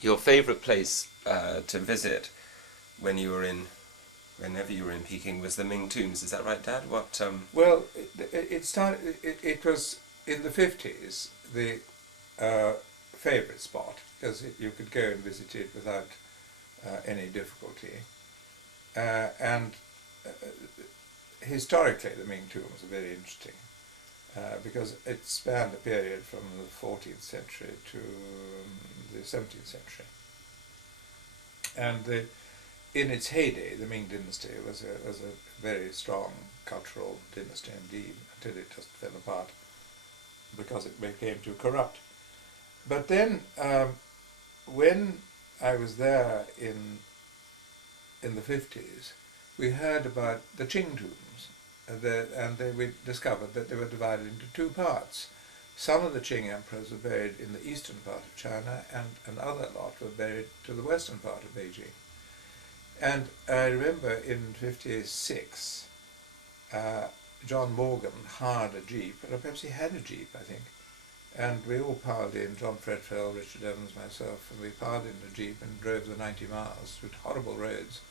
Your favourite place to visit when you were in, whenever you were in Peking, was the Ming Tombs. Is that right, Dad? What? Well, it started. It was in the 50s the uh, favourite spot because you could go and visit it without any difficulty. And historically, the Ming Tombs are very interesting because it spanned a period from the 14th century to the 17th century. And in its heyday, the Ming dynasty was a very strong cultural dynasty indeed, until it just fell apart because it became too corrupt. But then, when I was there in the 50s, we heard about the Qing tombs, we discovered that they were divided into two parts. Some of the Qing emperors were buried in the eastern part of China, and another lot were buried to the western part of Beijing. And I remember in 56, John Morgan hired a jeep, or perhaps he had a jeep, I think, and we all piled in, John Fretfell, Richard Evans, myself, and we piled in the jeep and drove the 90 miles through horrible roads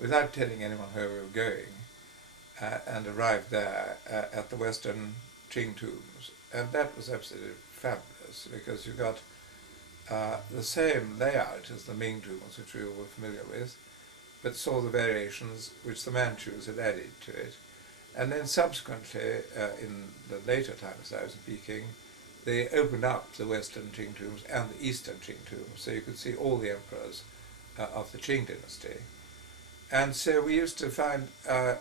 without telling anyone where we were going, and arrived there at the Western Qing tombs. And that was absolutely fabulous because you got the same layout as the Ming tombs, which we all were familiar with, but saw the variations which the Manchus had added to it. And then subsequently, in the later times I was in Peking, they opened up the Western Qing tombs and the Eastern Qing tombs, so you could see all the emperors of the Qing dynasty. And so we used to find a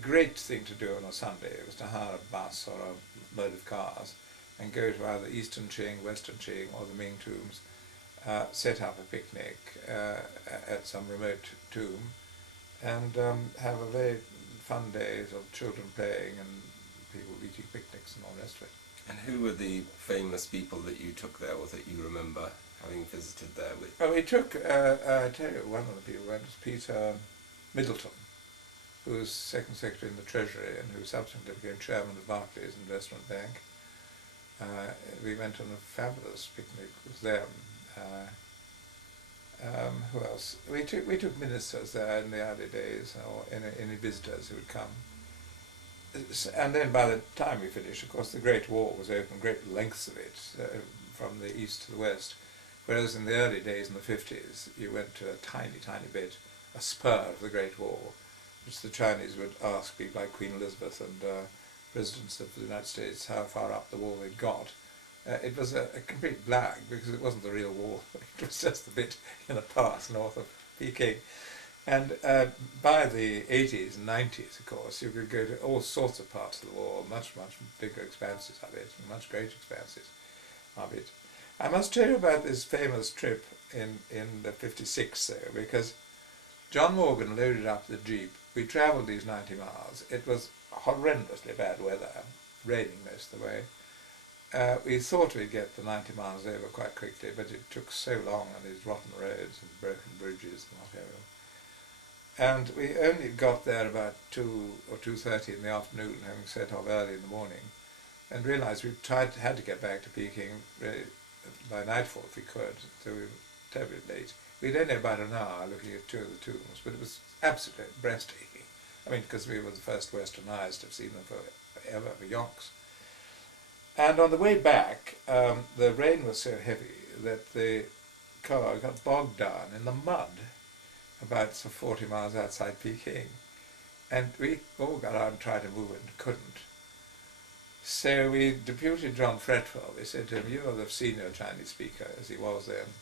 great thing to do on a Sunday was to hire a bus or a load of cars and go to either Eastern Qing, Western Qing, or the Ming tombs, set up a picnic at some remote tomb, and have a very fun days of children playing and people eating picnics and all the rest of it. And who were the famous people that you took there, or that you remember having visited there with? Well, we took, I tell you, one of the people went was Peter Middleton, who was Second Secretary in the Treasury and who subsequently became Chairman of Barclays Investment Bank. We went on a fabulous picnic with them. Who else? We took ministers there in the early days, or any visitors who would come. And then by the time we finished, of course, the Great Wall was open, great lengths of it, from the east to the west. Whereas in the early days, in the 50s, you went to a tiny, tiny bit, a spur of the Great Wall, which the Chinese would ask people like Queen Elizabeth and presidents of the United States how far up the wall they'd got. It was a complete blag because it wasn't the real wall. It was just the bit in the pass north of Peking. And by the 80s and 90s, of course, you could go to all sorts of parts of the wall, much, much bigger expanses of it, and much greater expanses of it. I must tell you about this famous trip in the 56, though, because John Morgan loaded up the jeep. We travelled these 90 miles. It was horrendously bad weather, raining most of the way. We thought we'd get the 90 miles over quite quickly, but it took so long on these rotten roads and broken bridges and whatever. And we only got there about 2 or 2:30 in the afternoon, having set off early in the morning, and realised we had to get back to Peking really by nightfall if we could, so we were terribly late. We'd only about an hour looking at two of the tombs, but it was absolutely breathtaking. I mean, because we were the first Western eyes to have seen them forever, for yonks. And on the way back, the rain was so heavy that the car got bogged down in the mud about 40 miles outside Peking. And we all got out and tried to move it and couldn't. So we deputed John Fretwell. We said to him, "You are the senior Chinese speaker," as he was then.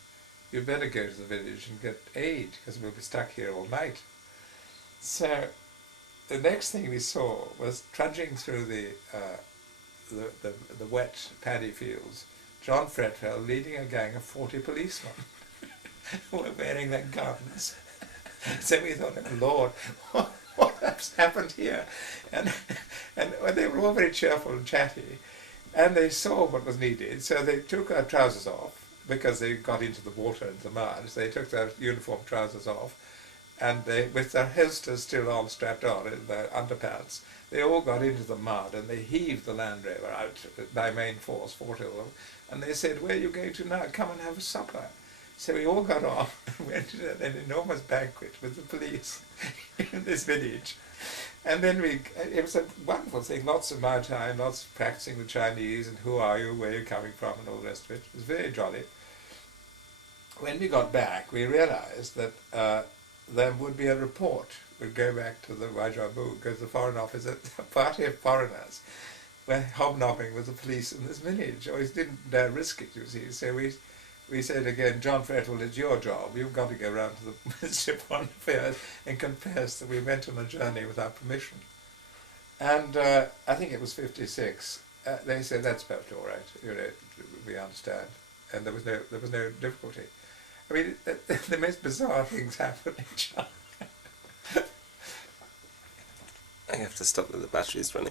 "You better go to the village and get aid, because we'll be stuck here all night." So the next thing we saw was trudging through the wet paddy fields, John Fretwell leading a gang of 40 policemen who were wearing their guns. So we thought, "Oh Lord, what has happened here?" And they were all very cheerful and chatty, and they saw what was needed, so they took our trousers off, because they got into the water and the mud, so they took their uniform trousers off, and they, with their holsters still on, strapped on in their underpants, they all got into the mud and they heaved the Land Rover out by main force, 40 of them, and they said, "Where are you going to now? Come and have a supper." So we all got off and went to an enormous banquet with the police in this village. And then it was a wonderful thing, lots of my time, lots of practicing the Chinese and who are you, where are you coming from and all the rest of it. It was very jolly. When we got back, we realized that there would be a report. We'd go back to the Wajabu because the Foreign Office, a party of foreigners, were hobnobbing with the police in this village. Always didn't dare risk it, you see. So we said again, John Fretwell, it's your job. You've got to go round to the Ministry of Foreign Affairs and confess that we went on a journey without permission. And I think it was 56. They said that's perfectly all right. You know, we understand, and there was no difficulty. I mean, the most bizarre things happen in China. I have to stop that the battery's running.